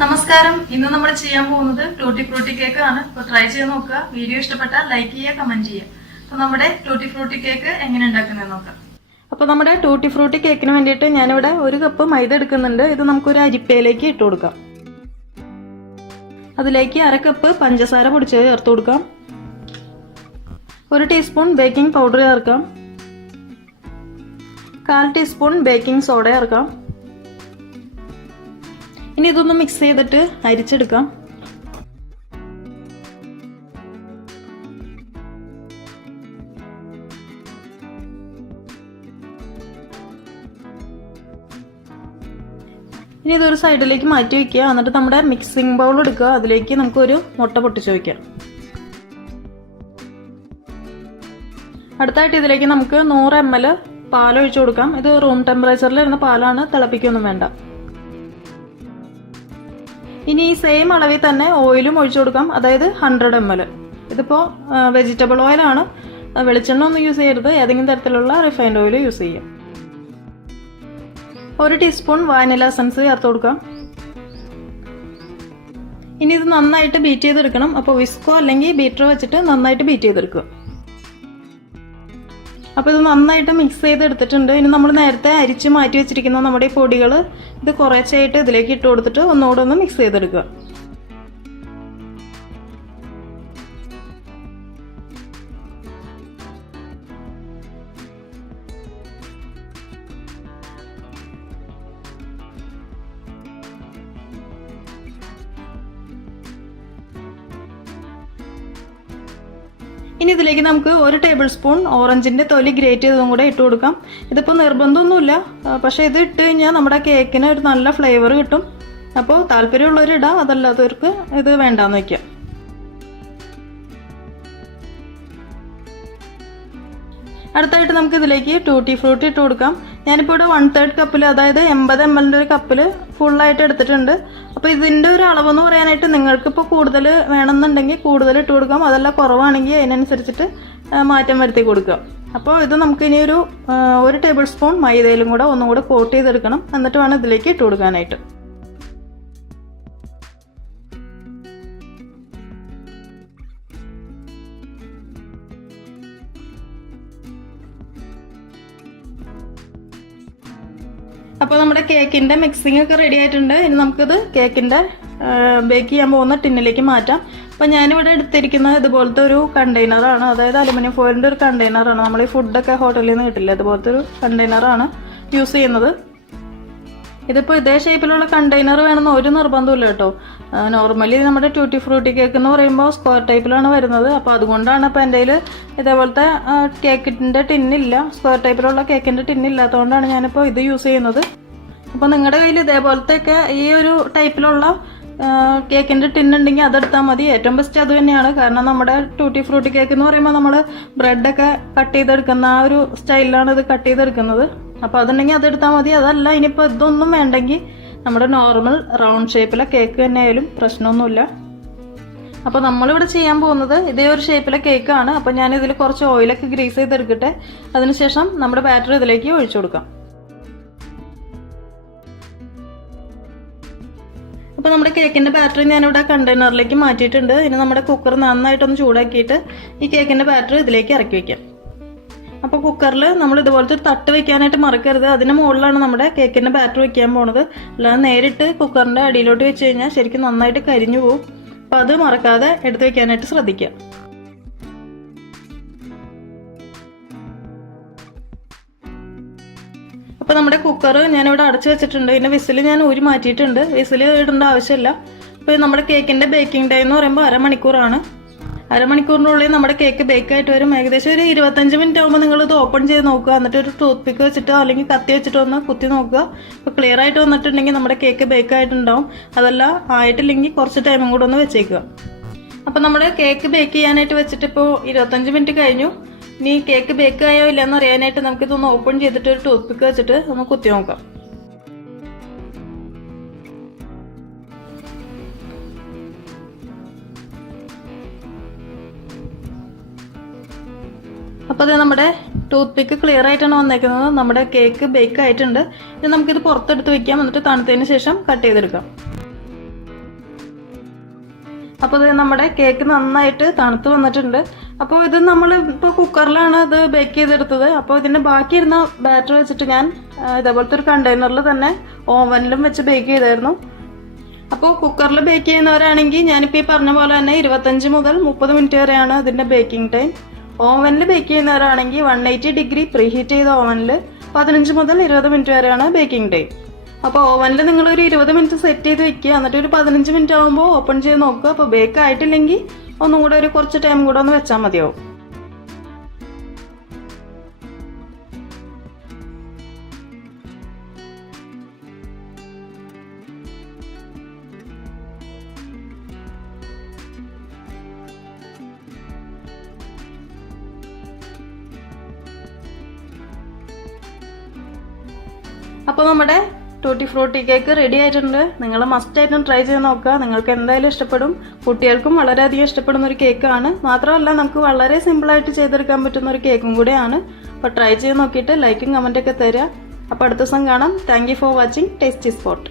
നമസ്കാരം. ഇന്ന് നമ്മൾ ചെയ്യാൻ പോകുന്നത് ടൂട്ടി ഫ്രൂട്ടി കേക്ക് ആണ്. അപ്പോൾ ട്രൈ ചെയ്ത് നോക്കുക. വീഡിയോ ഇഷ്ടപ്പെട്ടാൽ ലൈക്ക് ചെയ്യുക, കമന്റ് ചെയ്യുക. അപ്പോൾ നമ്മുടെ ടൂട്ടി ഫ്രൂട്ടി കേക്ക് എങ്ങനെ ഉണ്ടാക്കുന്നത് നോക്കാം. അപ്പോൾ നമ്മുടെ ടൂട്ടി ഫ്രൂട്ടി കേക്കിന് വേണ്ടിയിട്ട് ഞാനിവിടെ 1 കപ്പ് മൈദ എടുക്കുന്നുണ്ട്. ഇത് നമുക്കൊരു അരിപ്പയിലേക്ക് ഇട്ട് കൊടുക്കാം. അതിലേക്ക് 1/2 കപ്പ് പഞ്ചസാര പൊടിച്ചത് ചേർത്ത് കൊടുക്കാം. 1 ടീസ്പൂൺ ബേക്കിംഗ് പൗഡർ ചേർക്കാം. 1/4 ടീസ്പൂൺ ബേക്കിംഗ് സോഡ ചേർക്കാം. ഇനി ഇതൊന്ന് മിക്സ് ചെയ്തിട്ട് അരിച്ചെടുക്കാം. ഇനി ഇതൊരു സൈഡിലേക്ക് മാറ്റി വെക്കുക. എന്നിട്ട് നമ്മുടെ മിക്സിംഗ് ബൗൾ എടുക്കുക. അതിലേക്ക് നമുക്കൊരു മുട്ട പൊട്ടിച്ച് വയ്ക്കാം. അടുത്തായിട്ട് ഇതിലേക്ക് നമുക്ക് 100 ml പാൽ ഒഴിച്ചു കൊടുക്കാം. ഇത് റൂം ടെമ്പറേച്ചറിലിരുന്ന പാലാണ്, തിളപ്പിക്കൊന്നും വേണ്ട. ഇനി ഈ സെയിം അളവിൽ തന്നെ ഓയിലും ഒഴിച്ചു കൊടുക്കാം. അതായത് 100 ml. ഇതിപ്പോൾ വെജിറ്റബിൾ ഓയിലാണ്, വെളിച്ചെണ്ണ ഒന്നും യൂസ് ചെയ്യരുത്. ഏതെങ്കിലും തരത്തിലുള്ള റിഫൈൻഡ് ഓയിൽ യൂസ് ചെയ്യാം. 1 ടീസ്പൂൺ വാനില എസൻസ് ചേർത്ത് കൊടുക്കാം. ഇനി ഇത് നന്നായിട്ട് ബീറ്റ് ചെയ്തെടുക്കണം. അപ്പോൾ വിസ്കോ അല്ലെങ്കിൽ ബീറ്റർ വെച്ചിട്ട് നന്നായിട്ട് ബീറ്റ് ചെയ്തെടുക്കുക. അപ്പോൾ ഇത് നന്നായിട്ട് മിക്സ് ചെയ്തെടുത്തിട്ടുണ്ട്. ഇനി നമ്മൾ നേരത്തെ അരിച്ച് മാറ്റി വെച്ചിരിക്കുന്ന നമ്മുടെ ഈ പൊടികൾ ഇത് കുറച്ചായിട്ട് ഇതിലേക്ക് ഇട്ട് കൊടുത്തിട്ട് ഒന്നുകൂടെ ഒന്ന് മിക്സ് ചെയ്തെടുക്കുക. ഇനി ഇതിലേക്ക് നമുക്ക് 1 ടേബിൾ സ്പൂൺ ഓറഞ്ചിന്റെ തൊലി ഗ്രേറ്റ് ചെയ്തതും കൂടെ ഇട്ട് കൊടുക്കാം. ഇതിപ്പോൾ നിർബന്ധമൊന്നുമില്ല, പക്ഷേ ഇത് ഇട്ട് കഴിഞ്ഞാൽ നമ്മുടെ കേക്കിന് ഒരു നല്ല ഫ്ലേവർ കിട്ടും. അപ്പോൾ താല്പര്യമുള്ളവർ ഇടാം, അതല്ലാത്തവർക്ക് ഇത് വേണ്ടാന്ന് വയ്ക്കാം. അടുത്തായിട്ട് നമുക്ക് ഇതിലേക്ക് ടൂട്ടി ഫ്രൂട്ടി ഇട്ട് കൊടുക്കാം. ഞാനിപ്പോൾ ഇവിടെ 1/3 കപ്പിൽ, അതായത് 80 ml ഒരു കപ്പിൽ ഫുള്ളായിട്ട് എടുത്തിട്ടുണ്ട്. അപ്പോൾ ഇതിൻ്റെ ഒരു അളവെന്ന് പറയാനായിട്ട് നിങ്ങൾക്കിപ്പോൾ കൂടുതൽ വേണമെന്നുണ്ടെങ്കിൽ കൂടുതൽ ഇട്ട് കൊടുക്കാം. അതല്ല കുറവാണെങ്കിൽ അതിനനുസരിച്ചിട്ട് മാറ്റം വരുത്തി കൊടുക്കുക. അപ്പോൾ ഇത് നമുക്ക് ഇനി ഒരു 1 ടേബിൾ സ്പൂൺ മൈദയിലും കൂടെ ഒന്നും കൂടെ കോട്ട് ചെയ്തെടുക്കണം. എന്നിട്ട് വേണം ഇതിലേക്ക് ഇട്ട് കൊടുക്കാനായിട്ട്. അപ്പോൾ നമ്മുടെ കേക്കിൻ്റെ മിക്സിംഗ് ഒക്കെ റെഡി ആയിട്ടുണ്ട്. ഇനി നമുക്കിത് കേക്കിൻ്റെ ബേക്ക് ചെയ്യാൻ പോകുന്ന ടിന്നിലേക്ക് മാറ്റാം. അപ്പോൾ ഞാനിവിടെ എടുത്തിരിക്കുന്നത് ഇതുപോലത്തെ ഒരു കണ്ടെയ്നറാണ്, അതായത് അലുമിനിയം ഫോയിലിൻ്റെ ഒരു കണ്ടെയ്നറാണ്. നമ്മൾ ഈ ഫുഡൊക്കെ ഹോട്ടലിൽ നിന്ന് കിട്ടില്ല, അതുപോലത്തെ ഒരു കണ്ടെയ്നറാണ് യൂസ് ചെയ്യുന്നത്. ഇതിപ്പോൾ ഇതേ ഷേപ്പിലുള്ള കണ്ടെയ്നർ വേണമെന്ന് ഒരു നിർബന്ധമില്ല കേട്ടോ. നോർമലി നമ്മുടെ ട്യൂട്ടി ഫ്രൂട്ടി കേക്ക് എന്ന് പറയുമ്പോൾ സ്ക്വയർ ടൈപ്പിലാണ് വരുന്നത്. അപ്പോൾ അതുകൊണ്ടാണ് ഇപ്പോൾ എൻ്റെ കയ്യിൽ ഇതേപോലത്തെ കേക്കിൻ്റെ ടിന്നില്ല, സ്ക്വയർ ടൈപ്പിലുള്ള കേക്കിൻ്റെ ടിന്നില്ലാത്തതുകൊണ്ടാണ് ഞാനിപ്പോൾ ഇത് യൂസ് ചെയ്യുന്നത്. അപ്പോൾ നിങ്ങളുടെ കയ്യിൽ ഇതേപോലത്തെയൊക്കെ ഈ ഒരു ടൈപ്പിലുള്ള കേക്കിൻ്റെ ടിന്നുണ്ടെങ്കിൽ അതെടുത്താൽ മതി. ഏറ്റവും ബെസ്റ്റ് അത് തന്നെയാണ്. കാരണം നമ്മുടെ ട്യൂട്ടി ഫ്രൂട്ടി കേക്ക് എന്ന് പറയുമ്പോൾ നമ്മൾ ബ്രെഡൊക്കെ കട്ട് ചെയ്തെടുക്കുന്ന ആ ഒരു സ്റ്റൈലിലാണ് ഇത് കട്ട് ചെയ്തെടുക്കുന്നത്. അപ്പോൾ അതുണ്ടെങ്കിൽ അതെടുത്താൽ മതി. അതല്ല ഇനിയിപ്പോൾ ഇതൊന്നും വേണ്ടെങ്കിൽ നമ്മുടെ നോർമൽ റൗണ്ട് ഷേപ്പിലെ കേക്ക് തന്നെ ആയാലും പ്രശ്നമൊന്നുമില്ല. അപ്പോൾ നമ്മളിവിടെ ചെയ്യാൻ പോകുന്നത് ഇതേ ഒരു ഷേപ്പിലെ കേക്കാണ്. അപ്പോൾ ഞാനിതിൽ കുറച്ച് ഓയിലൊക്കെ ഗ്രീസ് ചെയ്തെടുക്കട്ടെ. അതിനുശേഷം നമ്മുടെ ബാറ്റർ ഇതിലേക്ക് ഒഴിച്ചു കൊടുക്കാം. അപ്പോൾ നമ്മുടെ കേക്കിൻ്റെ ബാറ്റർ ഞാനിവിടെ കണ്ടെയ്നറിലേക്ക് മാറ്റിയിട്ടുണ്ട്. ഇനി നമ്മുടെ കുക്കർ നന്നായിട്ടൊന്ന് ചൂടാക്കിയിട്ട് ഈ കേക്കിൻ്റെ ബാറ്റർ ഇതിലേക്ക് ഇറക്കി വയ്ക്കാം. അപ്പോൾ കുക്കറിൽ നമ്മൾ ഇതുപോലത്തെ ഒരു തട്ട് വെക്കാനായിട്ട് മറക്കരുത്. അതിന് മുകളിലാണ് നമ്മുടെ കേക്കിൻ്റെ ബാറ്റർ വെക്കാൻ പോണത്. അല്ലാതെ നേരിട്ട് കുക്കറിൻ്റെ അടിയിലോട്ട് വെച്ച് കഴിഞ്ഞാൽ ശരിക്കും നന്നായിട്ട് കരിഞ്ഞു പോകും. അപ്പോൾ അത് മറക്കാതെ എടുത്ത് വെക്കാനായിട്ട് ശ്രദ്ധിക്കുക. അപ്പോൾ നമ്മുടെ കുക്കർ ഞാനിവിടെ അടച്ചു വെച്ചിട്ടുണ്ട്. പിന്നെ വിസിൽ ഞാൻ ഊരി മാറ്റിയിട്ടുണ്ട്. വിസിൽ ഇടേണ്ട ആവശ്യമില്ല. അപ്പോൾ നമ്മുടെ കേക്കിൻ്റെ ബേക്കിംഗ് ടൈം എന്ന് പറയുമ്പോൾ 1/2 മണിക്കൂറാണ്. 1/2 മണിക്കൂറിനുള്ളിൽ നമ്മുടെ കേക്ക് ബേക്കായിട്ട് വരും. ഏകദേശം ഒരു 25 മിനിറ്റ് ആകുമ്പോൾ നിങ്ങളിത് ഓപ്പൺ ചെയ്ത് നോക്കുക. എന്നിട്ട് ഒരു ടൂത്ത് പിക്ക് വെച്ചിട്ടോ അല്ലെങ്കിൽ കത്തി വെച്ചിട്ടോ ഒന്ന് കുത്തി നോക്കുക. ഇപ്പോൾ ക്ലിയർ ആയിട്ട് വന്നിട്ടുണ്ടെങ്കിൽ നമ്മുടെ കേക്ക് ബേക്കായിട്ടുണ്ടാവും. അതല്ല ആയിട്ടില്ലെങ്കിൽ കുറച്ച് ടൈമും കൂടെ ഒന്ന് വെച്ചേക്കുക. അപ്പോൾ നമ്മുടെ കേക്ക് ബേക്ക് ചെയ്യാനായിട്ട് വെച്ചിട്ട് ഇപ്പോൾ 25 മിനിറ്റ് കഴിഞ്ഞു. ഇനി കേക്ക് ബേക്ക് ആയോ ഇല്ലയെന്ന് അറിയാനായിട്ട് നമുക്കിതൊന്ന് ഓപ്പൺ ചെയ്തിട്ട് ഒരു ടൂത്ത് പിക്ക് വെച്ചിട്ട് ഒന്ന് കുത്തി നോക്കാം. അപ്പോൾ അത് നമ്മുടെ ടൂത്ത് പിക്ക് ക്ലിയർ ആയിട്ടാണ് വന്നേക്കുന്നത്. നമ്മുടെ കേക്ക് ബേക്ക് ആയിട്ടുണ്ട്. ഇനി നമുക്കിത് പുറത്തെടുത്ത് വെക്കാം. എന്നിട്ട് തണുത്തതിന് ശേഷം കട്ട് ചെയ്തെടുക്കാം. അപ്പോൾ ഇത് നമ്മുടെ കേക്ക് നന്നായിട്ട് തണുത്ത് വന്നിട്ടുണ്ട്. അപ്പോൾ ഇത് നമ്മൾ ഇപ്പോൾ കുക്കറിലാണ് ഇത് ബേക്ക് ചെയ്തെടുത്തത്. അപ്പോൾ ഇതിൻ്റെ ബാക്കിയിരുന്ന ബാറ്റർ വെച്ചിട്ട് ഞാൻ ഇതേപോലത്തെ ഒരു കണ്ടെയ്നറിൽ തന്നെ ഓവനിലും വെച്ച് ബേക്ക് ചെയ്തായിരുന്നു. അപ്പോൾ കുക്കറിൽ ബേക്ക് ചെയ്യുന്നവരാണെങ്കിൽ ഞാനിപ്പോൾ ഈ പറഞ്ഞ പോലെ തന്നെ 25 മുതൽ 30 മിനിറ്റ് വരെയാണ് ഇതിൻ്റെ ബേക്കിംഗ് ടൈം. ഓവനിൽ ബേക്ക് ചെയ്യുന്നവരാണെങ്കിൽ 180 ഡിഗ്രി പ്രീ ഹീറ്റ് ചെയ്ത ഓവനിൽ 15 മുതൽ 20 മിനിറ്റ് വരെയാണ് ബേക്കിംഗ് ടൈം. അപ്പോൾ ഓവനിൽ നിങ്ങളൊരു 20 മിനിറ്റ് സെറ്റ് ചെയ്ത് വെക്കുക. എന്നിട്ട് ഒരു 15 മിനിറ്റ് ആകുമ്പോൾ ഓപ്പൺ ചെയ്ത് നോക്കുക. അപ്പോൾ ബേക്ക് ആയിട്ടില്ലെങ്കിൽ ഒന്നും കൂടെ ഒരു കുറച്ച് ടൈം കൂടെ ഒന്ന് വെച്ചാൽ മതിയാവും. അപ്പോൾ നമ്മുടെ ടൂട്ടി ഫ്രൂട്ടി കേക്ക് റെഡി ആയിട്ടുണ്ട്. നിങ്ങൾ മസ്റ്റായിട്ടും ട്രൈ ചെയ്ത് നോക്കുക. നിങ്ങൾക്ക് എന്തായാലും ഇഷ്ടപ്പെടും. കുട്ടികൾക്കും വളരെയധികം ഇഷ്ടപ്പെടുന്ന ഒരു കേക്കാണ്. മാത്രമല്ല നമുക്ക് വളരെ സിമ്പിളായിട്ട് ചെയ്തെടുക്കാൻ പറ്റുന്ന ഒരു കേക്കും കൂടെയാണ്. അപ്പോൾ ട്രൈ ചെയ്ത് നോക്കിയിട്ട് ലൈക്കും കമൻറ്റൊക്കെ തരിക. അപ്പോൾ അടുത്ത ദിവസം കാണാം. Thank you for watching tasty spot.